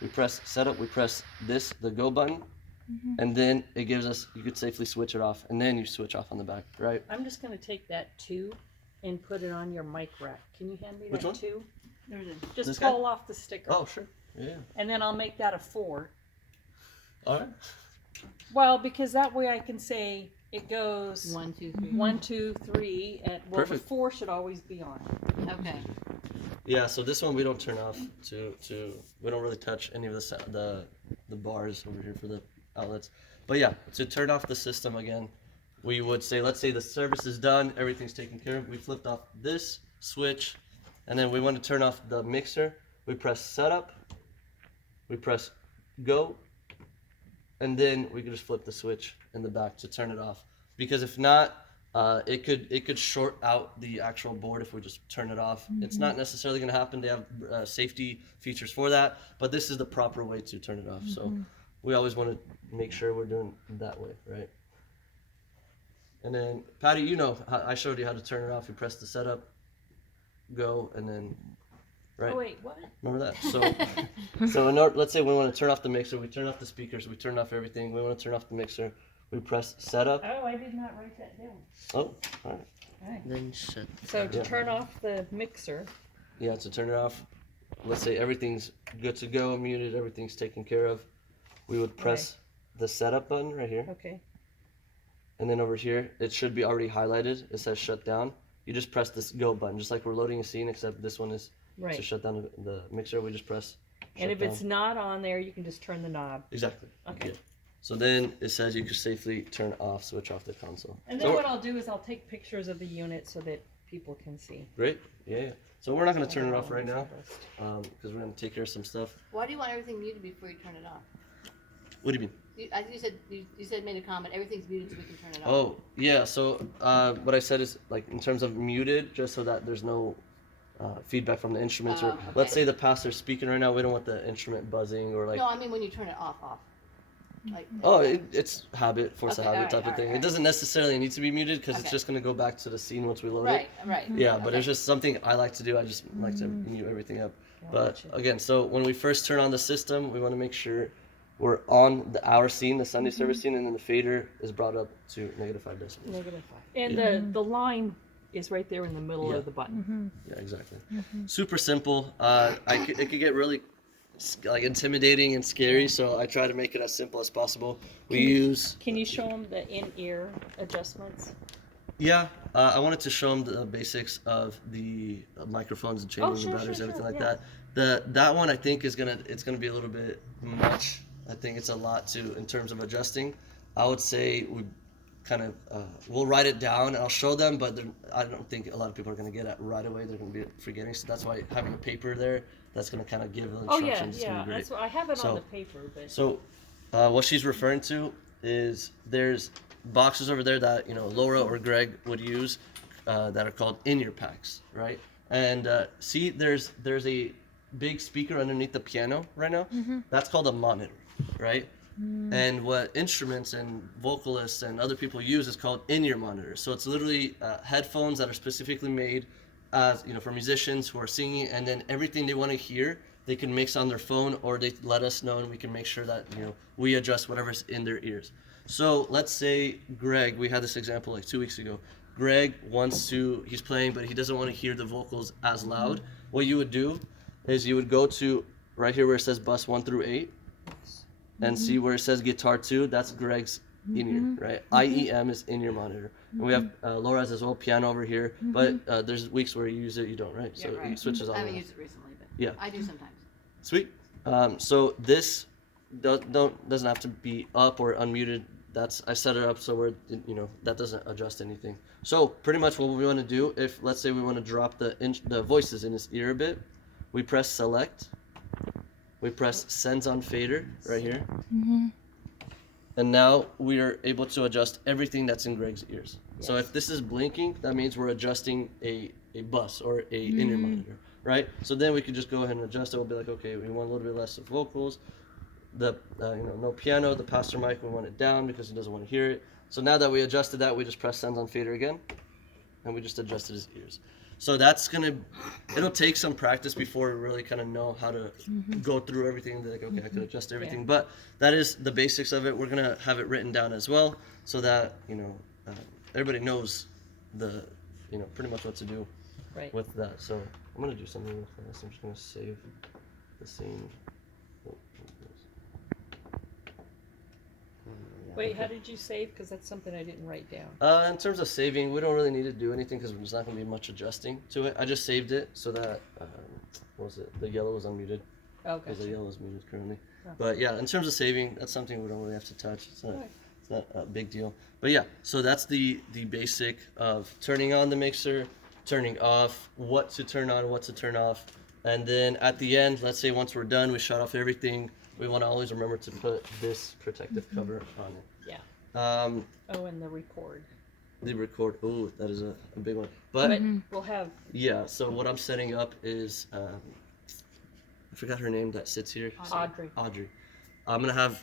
We press setup, we press this, the go button, and then it gives us, you could safely switch it off, and then you switch off on the back, right? I'm just going to take that 2 and put it on your mic rack. Can you hand me Which that one? 2? There's a, Just This guy? pull off the sticker. Oh, sure. Yeah. And then I'll make that a 4. All right. Well, because that way I can say it goes 1, 2, 3. 1, 2, 3, and well, Perfect. the 4 should always be on. Okay. Yeah, so this one we don't turn off we don't really touch any of the bars over here for the outlets. But yeah, to turn off the system again, we would say, let's say the service is done, everything's taken care of, we flipped off this switch, and then we want to turn off the mixer, we press setup, we press go, and then we can just flip the switch in the back to turn it off. Because if not, it could short out the actual board if we just turn it off. It's not necessarily going to happen. They have safety features for that, but this is the proper way to turn it off. So we always want to make sure we're doing it that way, right? And then Patty, you know, I showed you how to turn it off. You press the setup, go, and then right. Oh wait, what? Remember that? So in order, let's say we want to turn off the mixer, we turn off the speakers, we turn off everything. We want to turn off the mixer. We press setup. Oh, I did not write that down. Oh, all right. Okay. Then shut. So to Yeah. turn off the mixer, Yeah, to turn it off, let's say everything's good to go, muted, everything's taken care of. We would press the setup button right here. okay. And then over here, it should be already highlighted. It says shut down. You just press this go button, just like we're loading a scene, except this one is to Right. shut down the mixer. We just press And shut if it's down. not on there, you can just turn the knob. Exactly. Okay. Yeah. So then it says you can safely turn off, switch off the console. And So then what I'll do is I'll take pictures of the unit so that people can see. great. Yeah. So we're not going to turn it off right now because we're going to take care of some stuff. Why do you want everything muted before you turn it off? What do you mean? I think you said made a comment. Everything's muted so we can turn it off. Oh, yeah. So what I said is like in terms of muted, just so that there's no feedback from the instruments. Or okay. let's say the pastor's speaking right now. We don't want the instrument buzzing or like. No, I mean when you turn it off. Like. Oh, it's habit, force Okay, of habit alright, type of alright, thing. It alright. doesn't necessarily need to be muted because it's Okay. just going to go back to the scene once we load Right. it. Right. Yeah, but Okay. it's just something I like to do. I just like to mute everything up. But Gotcha. again, so when we first turn on the system, we want to make sure we're on our scene, the Sunday service scene, and then the fader is brought up to -5 decibels. -5. And the line is right there in the middle Yeah. of the button. Yeah, exactly. Super simple. It could get really like intimidating and scary, so I try to make it as simple as possible. We use Can you show them the in-ear adjustments? yeah. I wanted to show them the basics of the microphones and changing sure, the batteries, sure, everything sure, like yeah. that. That one I think it's gonna be a little bit much. I think it's a lot in terms of adjusting. I would say we kind of we'll write it down and I'll show them, but I don't think a lot of people are gonna get it right away. They're gonna be forgetting, so that's why having a paper there, that's gonna kind of give the Oh instructions. yeah, It's gonna yeah. be great. That's what I have it So- on the paper, but So, what she's referring to is there's boxes over there that Laura or Greg would use that are called in-ear packs, right? And see, there's a big speaker underneath the piano right now. That's called a monitor, right? And what instruments and vocalists and other people use is called in-ear monitors. So it's literally headphones that are specifically made as for musicians who are singing, and then everything they want to hear they can mix on their phone, or they let us know and we can make sure that we adjust whatever's in their ears. So let's say Greg, we had this example like 2 weeks ago. Greg he's playing, but he doesn't want to hear the vocals as loud. What you would do is you would go to right here where it says bus 1 through 8 and see where it says guitar 2, that's Greg's in-ear, right? IEM is in-ear monitor. And we have Laura's as well, piano over here, but there's weeks where you use it, you don't, right? So Yeah, right. it switches on. I haven't used it recently, but Yeah. I do sometimes. Sweet. So this doesn't have to be up or unmuted. I set it up so that doesn't adjust anything. So pretty much what we want to do, if let's say we want to drop the voices in his ear a bit, we press select. We press sends on fader right here. And now we are able to adjust everything that's in Greg's ears. So if this is blinking, that means we're adjusting a bus or a in-ear monitor, right? So then we could just go ahead and adjust it. We'll be like, okay, we want a little bit less of vocals. No piano. The pastor mic, we want it down because he doesn't want to hear it. So now that we adjusted that, we just press send on fader again, and we just adjusted his ears. So it'll take some practice before we really kind of know how to go through everything. Like, okay, I can adjust everything. Yeah. But that is the basics of it. We're gonna have it written down as well, so that everybody knows pretty much what to do Right. with that. So I'm gonna do something real fast. I'm just gonna save the scene. Wait, how Okay. did you save? Because that's something I didn't write down. In terms of saving, we don't really need to do anything because there's not going to be much adjusting to it. I just saved it so that, what was it? The yellow was unmuted Oh, because the gotcha. yellow is muted currently. Oh. But yeah, in terms of saving, that's something we don't really have to touch. Alright. It's not a big deal. But yeah, so that's the basic of turning on the mixer, turning off, what to turn on, what to turn off. And then at the end, let's say once we're done, we shut off everything. We want to always remember to put this protective cover on it. Yeah. Um, Oh, and the record. the record. Oh, that is a big one. But But we'll have. yeah, so what I'm setting up is I forgot her name that sits here. Audrey. Audrey. I'm gonna have.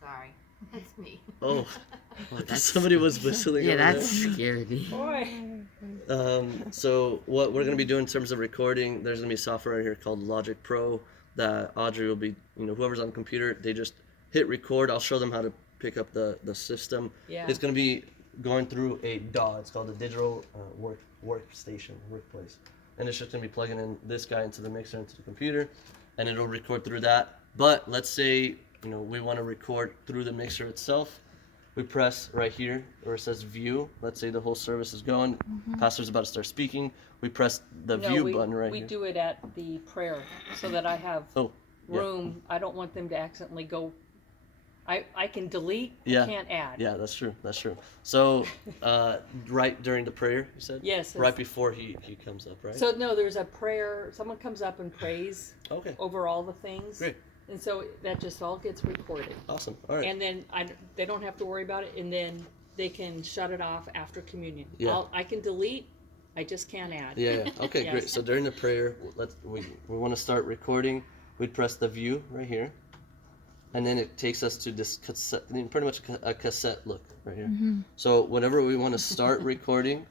Sorry, that's me. Oh, That's- somebody was whistling. Yeah, over that scared me. Boy. there. So what we're gonna be doing in terms of recording, there's gonna be software right here called Logic Pro that Audrey will be. Whoever's on the computer, they just hit record. I'll show them how to pick up the system. Yeah. It's gonna be going through a DAW. It's called a digital workstation, workplace, and it's just gonna be plugging in this guy into the mixer into the computer, and it'll record through that. But let's say we want to record through the mixer itself. We press right here where it says view. Let's say the whole service is going. Pastor's about to start speaking. We press the view button right we here. do it at the prayer so that I have Oh, yeah. room. I don't want them to accidentally go. I can delete. Yeah. I can't add. Yeah, that's true. That's true. So, right during the prayer, you said? Yes. Right before he comes up, right? So no, there's a prayer. Someone comes up and prays Okay. over all the things. Great. And so that just all gets recorded. Awesome. All right. And then they don't have to worry about it. And then they can shut it off after communion. Yeah. I can delete. I just can't add. Yeah. Okay. Yes. Great. So during the prayer, we want to start recording. We'd press the view right here, and then it takes us to this cassette, pretty much a cassette look right here. So whenever we want to start recording,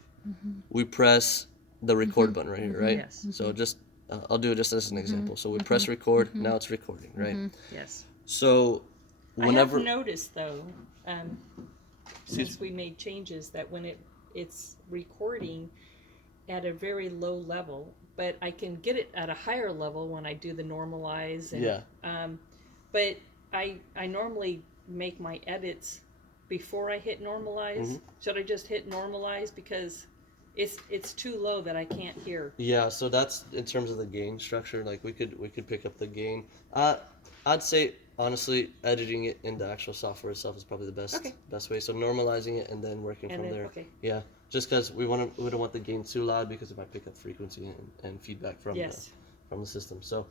we press the record button right here, right? Yes. So just I'll do it just as an example. So we press record. Now it's recording, right? Yes. So whenever I have noticed though, since we made changes, that when it's recording at a very low level, but I can get it at a higher level when I do the normalize. And, Yeah. But I normally make my edits before I hit normalize. Should I just hit normalize because it's too low that I can't hear? Yeah, so that's in terms of the gain structure. Like we could pick up the gain. I'd say honestly, editing it in the actual software itself is probably the best way. So normalizing it and then working And from then there. okay. Yeah, just because we don't want the gain too loud because it might pick up frequency and feedback from Yes. the system. So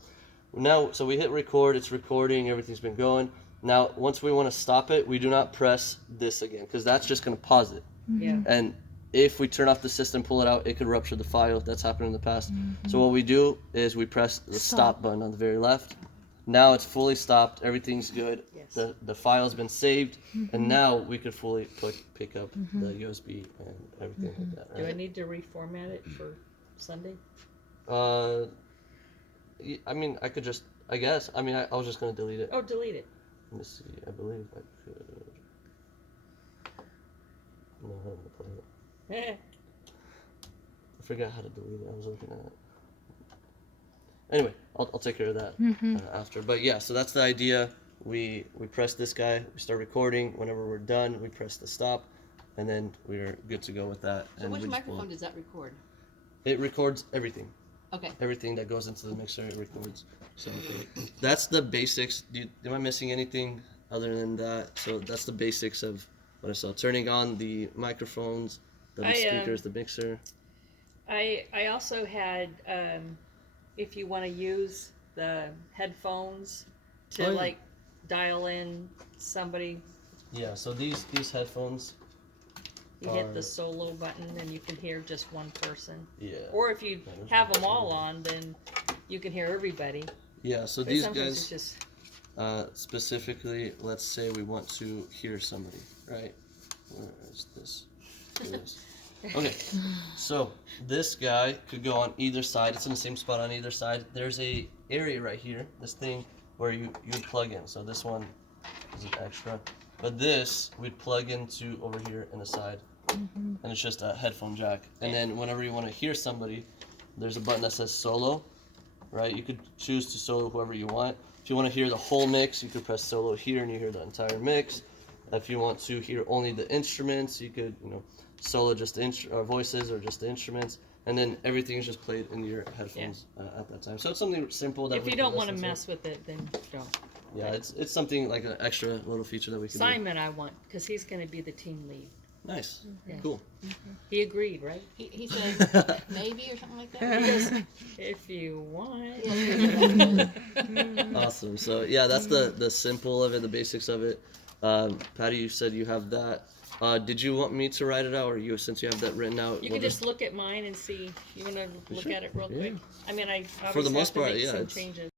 now, so we hit record. It's recording. Everything's been going. Now, once we want to stop it, we do not press this again because that's just going to pause it. Yeah. And if we turn off the system, pull it out, it could rupture the file. That's happened in the past. So what we do is we press the stop button on the very left. Now it's fully stopped. Everything's good. Yes. The file's been saved, and now we could fully pick up the USB and everything like that. Do I Right? need to reformat it for Sunday? I mean, I could just. I guess. I mean, I was just gonna delete it. Oh, delete it. Let me see. I believe I could. No, I don't play it. I forgot how to delete it. I was looking at it. Anyway, I'll take care of that after. But yeah, so that's the idea. We press this guy. We start recording. Whenever we're done, we press the stop, and then we're good to go with that. So and which we just microphone does that record? It records everything. Okay. Everything that goes into the mixer, it records. So that's the basics. Am I missing anything other than that? So that's the basics of what I saw. Turning on the microphones, the speakers, the mixer. I also had, if you want to use the headphones to Oh, yeah. like dial in somebody, Yeah. So these headphones. you hit the solo button and you can hear just one person. Yeah. Or if you there's have one them all on, then you can hear everybody. Yeah. So But these sometimes it's guys. just Specifically, let's say we want to hear somebody, right? Where is this? Here it is. Okay, so this guy could go on either side. It's in the same spot on either side. There's a area right here, this thing where you would plug in. So this one is an extra, but this we'd plug into over here in the side, and it's just a headphone jack. And then whenever you want to hear somebody, there's a button that says solo, right? You could choose to solo whoever you want. If you want to hear the whole mix, you could press solo here and you hear the entire mix. If you want to hear only the instruments, you could, solo just the voices or just the instruments, and then everything is just played in your headphones at that time. So it's something simple that If you don't want to mess with it, then don't. Yeah, it's something like an extra little feature that we can do. Simon, I want, because he's going to be the team lead. Nice, Yeah. cool. He agreed, right? He said maybe or something like that. He goes, if you want. Awesome. So yeah, that's the simple of it, the basics of it. Patty, you said you have that. Did you want me to write it out, or since you have that written out? You can just look at mine and see. You want to look Sure. at it real Yeah. quick? I mean, I For the obviously most have to part, make yeah, some it's- changes.